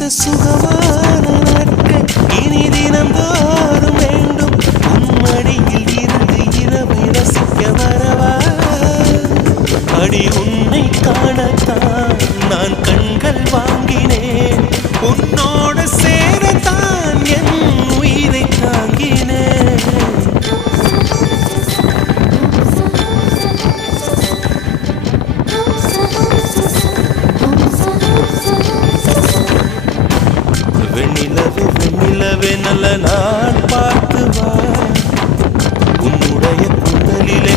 சுகமான நாட்கள் இனி தினந்தோறும் வேண்டும் உம்மடியில் இருந்து இரவை ரசிக்க வரவா அடி உன்னை காணத்தான் நான் கண்கள் வாங்கினேன் உன்னோடு சேரத்தான் என் உயிரை தாங்கினேன் வெண்ணிலவே வெண்ணிலவே நல்ல நாள் பார்த்து வா உன்னுடைய குண்டலிலே